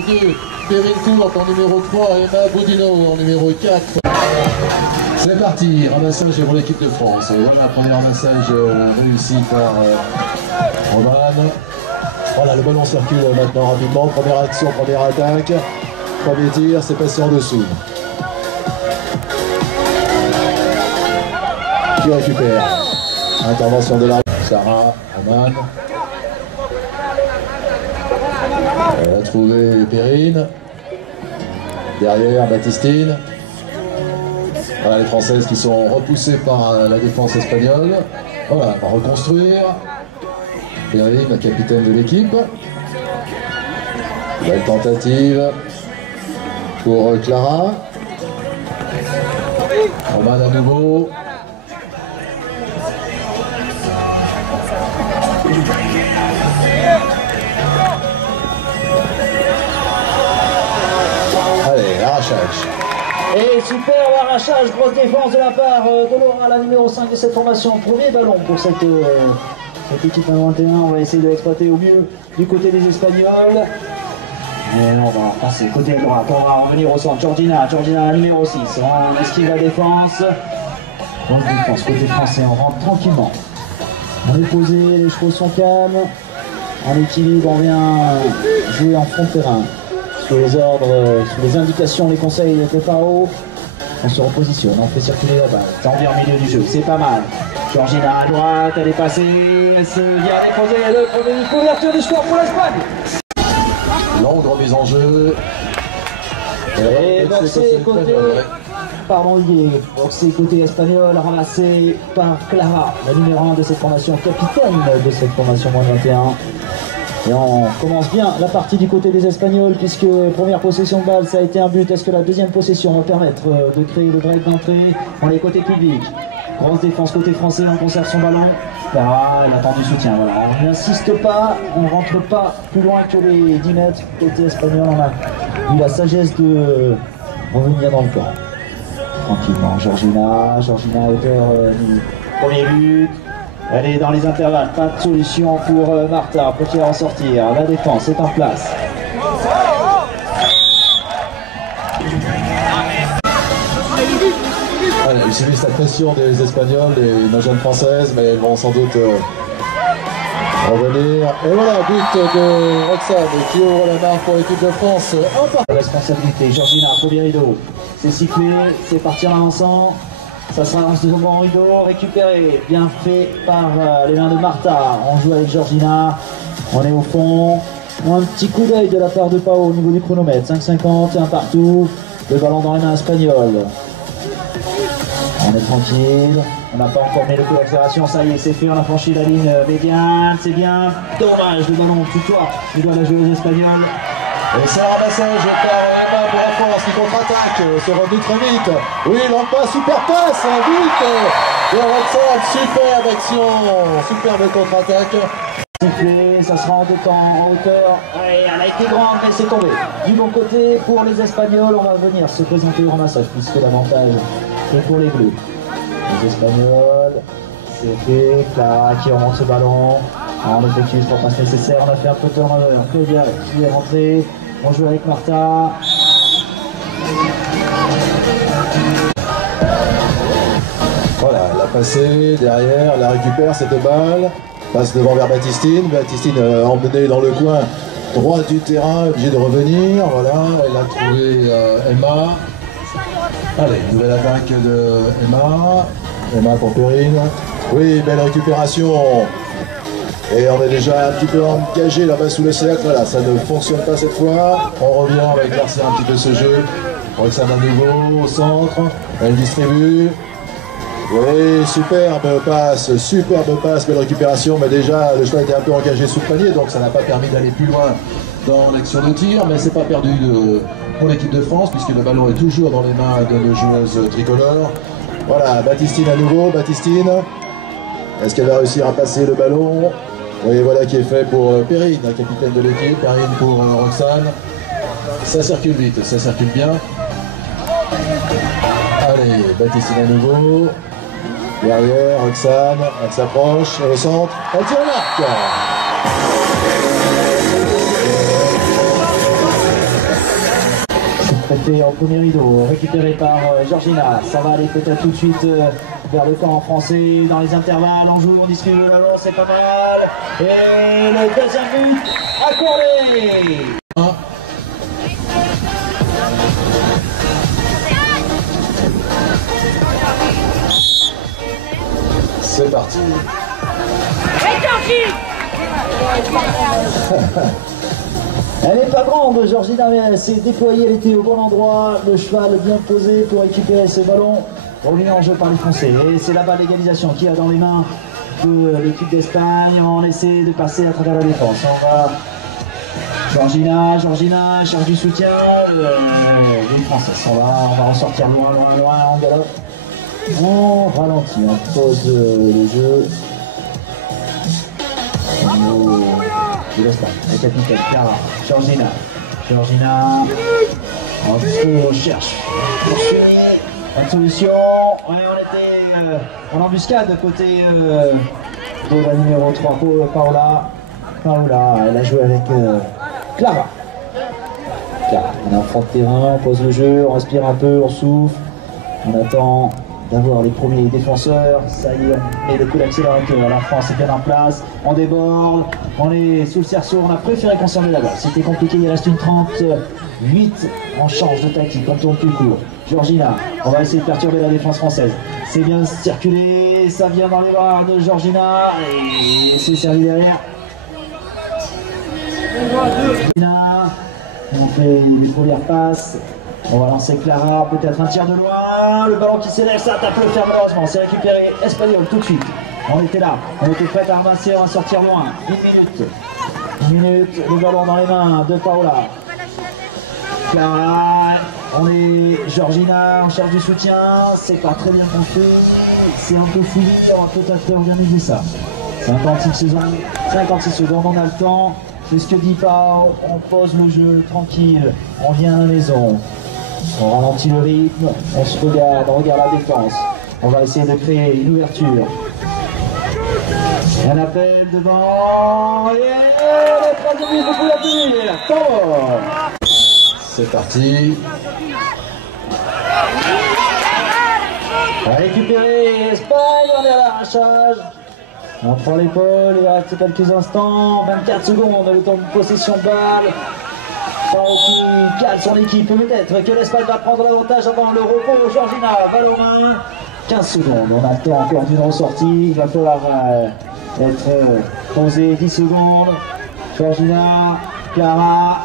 2, Perrine Court en numéro 3, Emma Boudinot en numéro 4. C'est parti, ramassage pour l'équipe de France. La première ramassage réussi par Roman. Voilà, le ballon circule maintenant rapidement. Première action, première attaque. Premier tir, c'est passé en dessous. Qui récupère? Intervention de la Sarah, Roman. Elle a trouvé Perrine. Derrière, Baptistine. Voilà les Françaises qui sont repoussées par la défense espagnole. Voilà, on va reconstruire. Perrine, la capitaine de l'équipe. Belle tentative pour Clara. Roman à nouveau. Allez, arrachage. Et super arrachage, grosse défense de la part de Laura, la numéro 5 de cette formation. Premier ballon pour cette équipe 21. On va essayer de l'exploiter au mieux du côté des Espagnols. Et on va passer côté droit. On va revenir au centre. Georgina, la numéro 6. On esquive la défense. Grosse défense côté français. On rentre tranquillement. On est posé, les chevaux sont calmes. En équilibre, on vient jouer en fond de terrain. Sous les ordres, sous les indications, les conseils de Paro, on se repositionne, on fait circuler la balle. Tendue en milieu du jeu, c'est pas mal. Georgina à droite, elle est passée, elle se vient déposer le premier couverture du score pour l'Espagne. Longue remise en jeu. Et boxé côté, boxé côté espagnol, ramassé par Clara, la numéro 1 de cette formation, capitaine de cette formation moins 21. Et on commence bien la partie du côté des Espagnols puisque première possession de balle ça a été un but. Est-ce que la deuxième possession va permettre de créer le break d'entrée? On est côté public. Grosse défense côté français, on conserve son ballon. Clara, elle attend du soutien, voilà. On n'insiste pas, on rentre pas plus loin que les 10 mètres. Côté espagnol, on a eu la sagesse de revenir dans le camp. Tranquillement, Georgina auteur du premier but. Elle est dans les intervalles, pas de solution pour Martha, peut-il en sortir? La défense est en place. Allez, ils subissent la pression des Espagnols et nos jeunes Françaises, mais elles vont sans doute revenir. Et voilà, but de Roxane qui ouvre la marque pour l'équipe de France. Responsabilité, Georgina, premier rideau. C'est sifflé, c'est parti en lançant. Ça sera un second rideau récupéré, bien fait par les mains de Martha. On joue avec Georgina, on est au fond. Un petit coup d'œil de la part de Pao au niveau du chronomètre. 5,50, un partout. Le ballon dans les mains espagnoles. On est tranquille. On n'a pas encore mis le coup d'accélération. Ça y est, c'est fait. On a franchi la ligne médiane. C'est bien. Dommage, le ballon tutoie. Il doit la jouer aux Espagnols. Et c'est un ramassage par Emma pour la France qui contre-attaque. C'est revenu très vite. Oui, l'empas, super passe. Un but de Roxane. Superbe action. Superbe contre-attaque. Sifflé, ça sera en deux temps, en hauteur. Ouais, elle a été grande, mais c'est tombé. Du bon côté, pour les Espagnols, on va venir se présenter au ramassage, puisque l'avantage est pour les Bleus. Les Espagnols, c'est fait. Clara qui remonte ce ballon. En effectif, pour passe nécessaire, on a fait un peu de turnover. Claudia qui est rentrée. On joue avec Martha. Voilà, elle a passé derrière, elle la récupère cette balle. Passe devant vers Baptistine. Baptistine emmenée dans le coin droit du terrain, obligée de revenir. Voilà, elle a trouvé Emma. Allez, nouvelle attaque de Emma. Emma pour Perrine. Oui, belle récupération. Et on est déjà un petit peu engagé là-bas sous le cercle. Voilà, ça ne fonctionne pas cette fois. On revient, on va éclaircir un petit peu ce jeu. Roxane à nouveau au centre. Elle distribue. Oui, superbe passe, belle récupération. Mais déjà, le choix était un peu engagé sous le panier, donc ça n'a pas permis d'aller plus loin dans l'action de tir. Mais c'est pas perdu pour l'équipe de France, puisque le ballon est toujours dans les mains de nos joueuses tricolores. Voilà, Baptistine à nouveau. Baptistine, est-ce qu'elle va réussir à passer le ballon? Oui, voilà qui est fait pour Perrine, la capitaine de l'équipe. Perrine pour Roxane. Ça circule vite, ça circule bien. Allez, Baptistine à nouveau. Derrière, Roxane, elle s'approche, au centre, elle tire l'arc. C'est fait en premier rideau, récupéré par Georgina. Ça va aller peut-être tout de suite vers le camp français dans les intervalles. On joue, on distribue le ballon, c'est pas mal. Et le deuxième but accordé. C'est parti. Elle n'est pas grande, Georgina, mais elle s'est déployée, elle était au bon endroit, le cheval bien posé pour récupérer ses ballons, remis en jeu par les Français. Et c'est la balle d'égalisation qui a dans les mains de l'équipe d'Espagne. On essaie de passer à travers la défense. On va Georgina cherche du soutien. Les Français sont là, on va ressortir loin, on galope. On ralentit, on pose le jeu. De l'Espagne, la capitaine Clara, Georgina, on cherche, une solution, ouais, on était en embuscade côté de la numéro 3, Paola, elle a joué avec Clara, on est en fond de terrain, on pose le jeu, on respire un peu, on souffle, on attend d'avoir les premiers défenseurs. Ça y est, on met le coup d'accélérateur. La France est bien en place, on déborde, on est sous le cerceau, on a préféré conserver la balle. C'était compliqué, il reste une 38, on change de tactique, on tourne plus court. Georgina, on va essayer de perturber la défense française. C'est bien circulé, ça vient dans les bras de Georgina, et c'est servi derrière. Georgina, on fait les premières passes. On va lancer Clara, peut-être un tir de loin, le ballon qui s'élève, ça tape le fer malheureusement, c'est récupéré, Espagnol tout de suite. On était là, on était prêt à ramasser, on va sortir loin, une minute, le ballon dans les mains de Paola. Clara, on est Georgina, on cherche du soutien, c'est pas très bien construit, c'est un peu fouillé, on va peut-être organiser ça. 56 secondes, on a le temps, c'est ce que dit Pao, on pose le jeu tranquille, on vient à la maison. On ralentit le rythme, on se regarde, on regarde la défense. On va essayer de créer une ouverture. Un appel devant. Et le troisième but pour la tenue. C'est parti. Récupérer Espagne, on est à l'arrachage. On prend l'épaule, il reste quelques instants, 24 secondes, le temps de possession de balle. Pao qui cale son équipe, peut-être que l'Espagne va prendre l'avantage avant le repos. Georgina, balle aux mains. 15 secondes, on a le temps encore d'une ressortie. Il va falloir être posé 10 secondes. Georgina, Clara.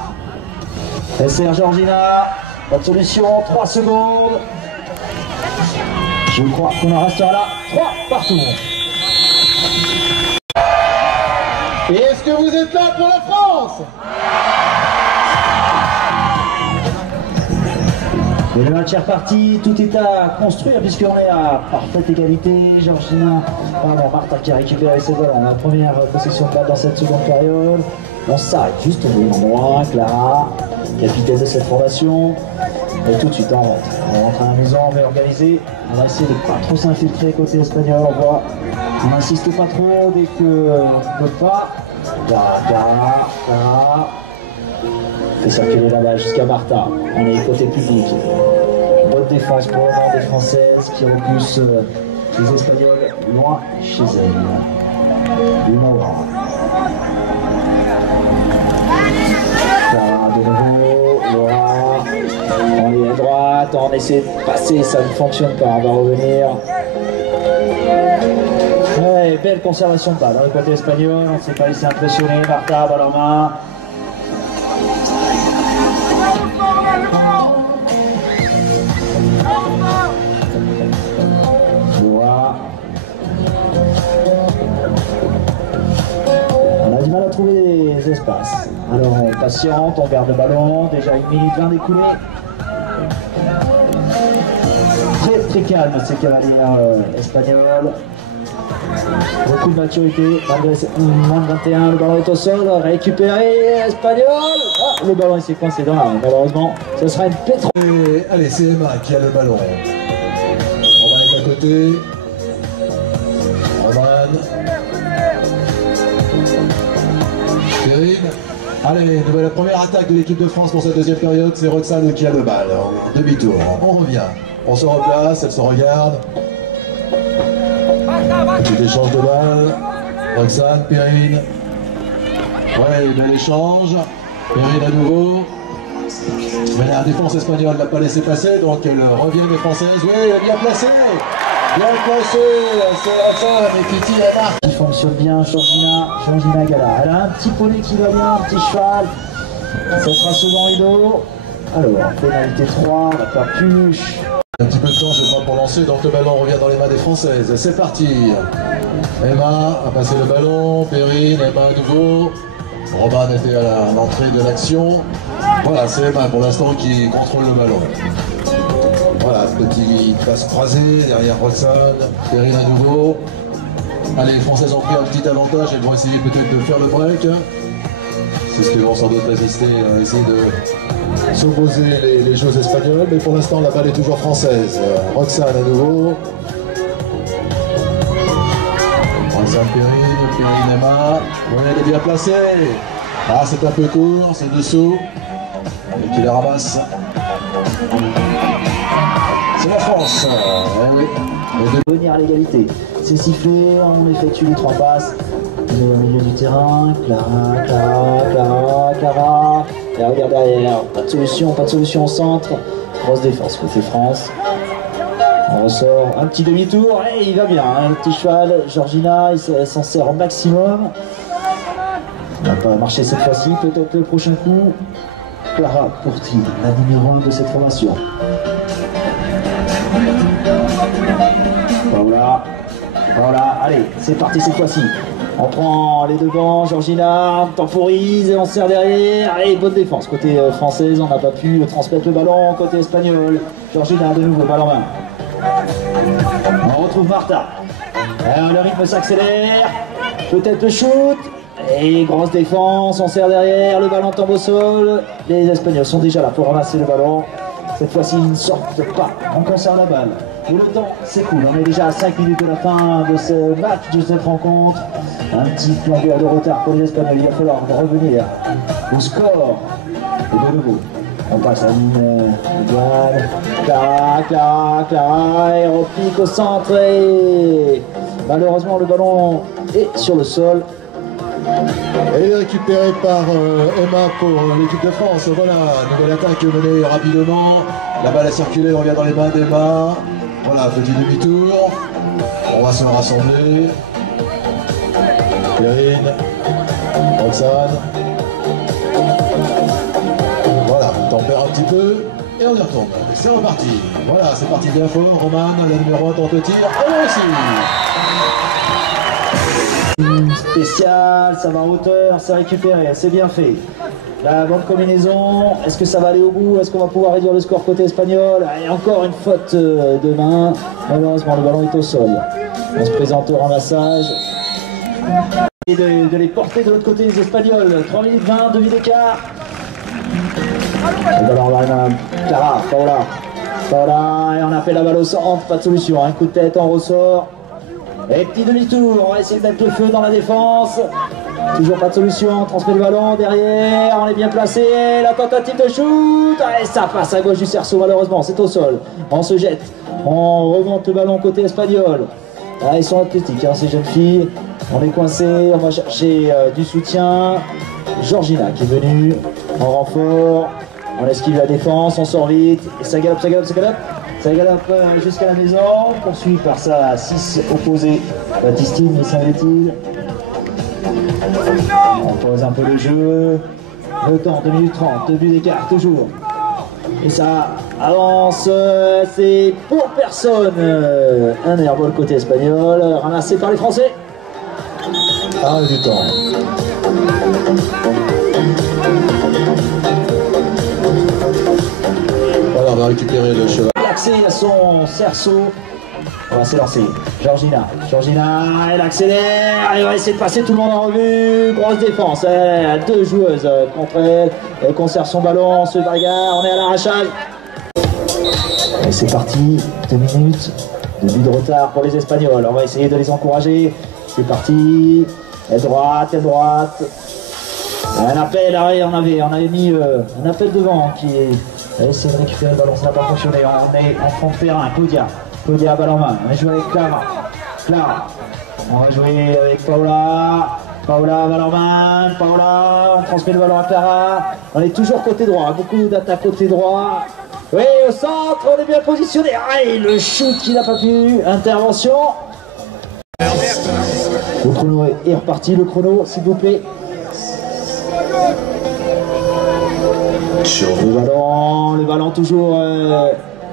SR Georgina, pas de solution, 3 secondes. Je crois qu'on en restera là, 3 partout. Et est-ce que vous êtes là pour la France? Et le match est reparti, tout est à construire puisqu'on est à parfaite égalité. Georgina, Martha qui a récupéré ses ballons. La première possession de balle dans cette seconde période. On s'arrête juste au bon endroit. Clara, capitaine de cette formation. Et tout de suite on rentre. On rentre à la maison, on va organiser. On va essayer de ne pas trop s'infiltrer côté espagnol. On voit, on n'insiste pas trop dès qu'on ne peut pas. Clara. Fait circuler la balle jusqu'à Martha. On est côté public. Bonne défense pour le moment des Françaises qui repoussent les Espagnols loin chez elles. Laura. Clara de nouveau. Laura. On est à droite. On essaie de passer. Ça ne fonctionne pas. On va revenir. Ouais, belle conservation de balle dans le côté espagnol. On ne s'est pas laissé impressionner. Martha, balle en main. On a du mal à trouver les espaces. Alors on patiente, on garde le ballon, déjà 1 minute 20 d'écoulée. Très calme ces cavalières espagnoles. Beaucoup de maturité, malgré moins de 21, le ballon est au sol, récupéré, espagnol. Ah, le ballon s'est coincé dans la main, malheureusement, ce sera une pétro. Allez, c'est Emma qui a le ballon. On va être à côté. Roman. Terrible. Allez, la première attaque de l'équipe de France pour cette deuxième période, c'est Roxane qui a le bal. En demi-tour, on revient. On se replace, elle se regarde. Petit échange de balles. Roxane, Perrine. Ouais, bel échange. Perrine à nouveau. Mais la défense espagnole ne l'a pas laissé passer, donc elle revient des Françaises. Oui, elle est bien placée. Bien placée. C'est Roxane et Kitty, elle marque. Qui fonctionne bien, Georgina Gala. Elle a un petit poney qui va bien, un petit cheval. Ça sera souvent rideau. Alors, pénalité 3, la capuche. Un petit peu de temps, je crois, pour lancer, donc le ballon revient dans les mains des Françaises. C'est parti. Emma a passé le ballon, Perrine, Emma à nouveau. Roman était à l'entrée de l'action. Voilà, c'est Emma pour l'instant qui contrôle le ballon. Voilà, petit passe croisée derrière Roxane, Perrine à nouveau. Allez, les Françaises ont pris un petit avantage, elles vont essayer peut-être de faire le break. C'est ce que vont sans doute résister, essayer de s'opposer les joueuses espagnoles, mais pour l'instant la balle est toujours française. Roxane à nouveau. Roxane Perrine Emma. Oui, elle est bien placée. Ah, c'est un peu court, c'est dessous. Et qui les ramasse. C'est la France. Oui. Venir à l'égalité. C'est sifflé, on effectue les 3 passes. On est au milieu du terrain. Clara. Et regarde derrière. Pas de solution au centre. Grosse défense côté France. On ressort un petit demi-tour. Et il va bien. Un petit cheval. Georgina, il s'en sert au maximum. Il n'a pas marché cette fois-ci. Peut-être le prochain coup. Clara Pourti, la numéro 1 de cette formation. Voilà, allez, c'est parti cette fois-ci. On prend les devants, Georgina, on temporise et on serre derrière. Allez, bonne défense. Côté française, on n'a pas pu transmettre le ballon. Côté espagnol, Georgina de nouveau, balle en main. On retrouve Martha. Alors, le rythme s'accélère. Peut-être le shoot. Et grosse défense, on serre derrière, le ballon tombe au sol. Les Espagnols sont déjà là pour ramasser le ballon. Cette fois-ci, ils ne sortent pas, on conserve la balle. Et le temps s'écoule, on est déjà à 5 minutes de la fin de ce match, de cette rencontre. Un petit longueur de retard pour les Espagnols, il va falloir revenir au score. Et de nouveau, on passe à la ligne égale. Clara, et repique au centre. Et malheureusement, le ballon est sur le sol. Et il est récupéré par Emma pour l'équipe de France. Voilà, nouvelle attaque menée rapidement. La balle a circulé, on revient dans les mains d'Emma. Voilà, petit demi-tour. On va se rassembler. Perrine, Roxane. Voilà, on tempère un petit peu et on y retourne. C'est reparti. Voilà, c'est parti bien fort. Roman, la numéro 1 tente le tir. Et aussi. Spécial, ça va en hauteur, c'est récupéré, c'est bien fait. La bonne combinaison, est-ce que ça va aller au bout? Est-ce qu'on va pouvoir réduire le score côté espagnol? Et encore une faute de main. Malheureusement, le ballon est au sol. On se présente au ramassage. Et de les porter de l'autre côté, les Espagnols. 3 minutes 20, demi d'écart. Le ballon va à Clara, Paola, et on a fait la balle au centre, pas de solution. Un coup de tête, on ressort. Et petit demi-tour, on va essayer de mettre le feu dans la défense. Toujours pas de solution, on transmet le ballon derrière, on est bien placé, la tentative de shoot, et ça passe à gauche du cerceau malheureusement, c'est au sol. On se jette, on remonte le ballon côté espagnol. Ah, ils sont athlétiques, hein, ces jeunes filles. On est coincé, on va chercher du soutien. Georgina qui est venue en renfort, on esquive la défense, on sort vite, et ça galope. Ça galope jusqu'à la maison, poursuivi par sa 6 opposée, Baptistine, me semble-t-il. On pose un peu le jeu. Le temps, 2 minutes 30, 2 buts d'écart, toujours. Et ça avance, c'est pour personne. Un airball côté espagnol, ramassé par les Français. Ah, du temps. Voilà, on va récupérer le cheval. L'accès à son cerceau. On va s'élancer. Georgina, elle accélère, elle va essayer de passer tout le monde en revue. Grosse défense, elle a 2 joueuses contre elle. Elle conserve son ballon, on se bagarre, on est à l'arrachage. Et c'est parti, 2 minutes, 2 buts de retard pour les Espagnols. On va essayer de les encourager. C'est parti, aile droite. Un appel, on avait mis un appel devant qui a essayé de récupérer le ballon, ça n'a pas fonctionné. On est en fond de terrain, Claudia balle en main, on va jouer avec Clara, on va jouer avec Paola, balle en main, on transmet le ballon à Clara, on est toujours côté droit, beaucoup d'attaques côté droit. Oui, au centre, on est bien positionné. Ah, et le shoot qui n'a pas pu, intervention. Le chrono est reparti, le chrono, s'il vous plaît. Le ballon toujours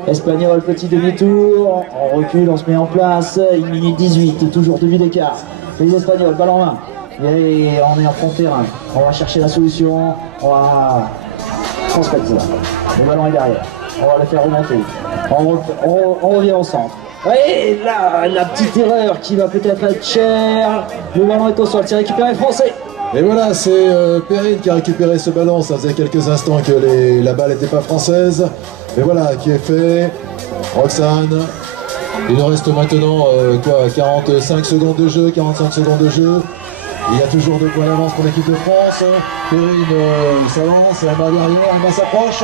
espagnol, petit demi-tour. On recule, on se met en place. 1 minute 18, toujours 2 buts d'écart. Les Espagnols, ballon en main. Et on est en fond de terrain. On va chercher la solution. On va transmettre ça. Le ballon est derrière. On va le faire remonter. On revient au centre. Et là, la petite erreur qui va peut-être être chère. Le ballon est au sol, c'est récupéré français. Et voilà, c'est Perrine qui a récupéré ce ballon. Ça faisait quelques instants que la balle n'était pas française. Et voilà, qui est fait. Roxane. Il nous reste maintenant 45 secondes de jeu, 45 secondes de jeu. Il y a toujours 2 points d'avance pour l'équipe de France. Perrine s'avance, elle va derrière, elle s'approche.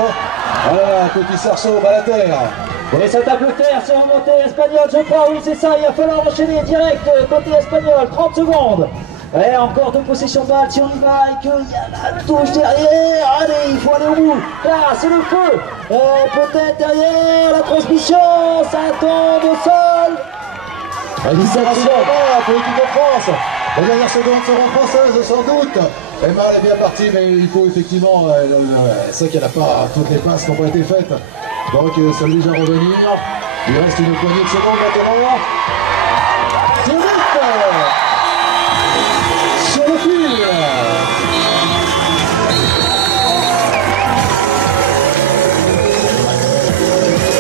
Voilà, petit cerceau, balle à terre. Et ça tape le terre, c'est remonté espagnol, je crois, oui c'est ça, il va falloir enchaîner direct côté espagnol, 30 secondes. Et encore 2 possessions de balle, si on y va et qu'il y a la touche derrière, allez, il faut aller au bout. Là, c'est le feu. Peut-être derrière, la transmission, ça tombe au sol. Pour l'équipe de France. Les dernières secondes seront françaises sans doute. Emma elle est bien partie, mais il faut effectivement, c'est qu'elle n'a pas toutes les passes qui n'ont pas été faites. Donc ça lui va revenir. Il reste une poignée de secondes maintenant. Direct sur le fil.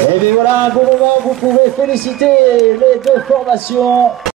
Et bien voilà un bon moment, vous pouvez féliciter les 2 formations.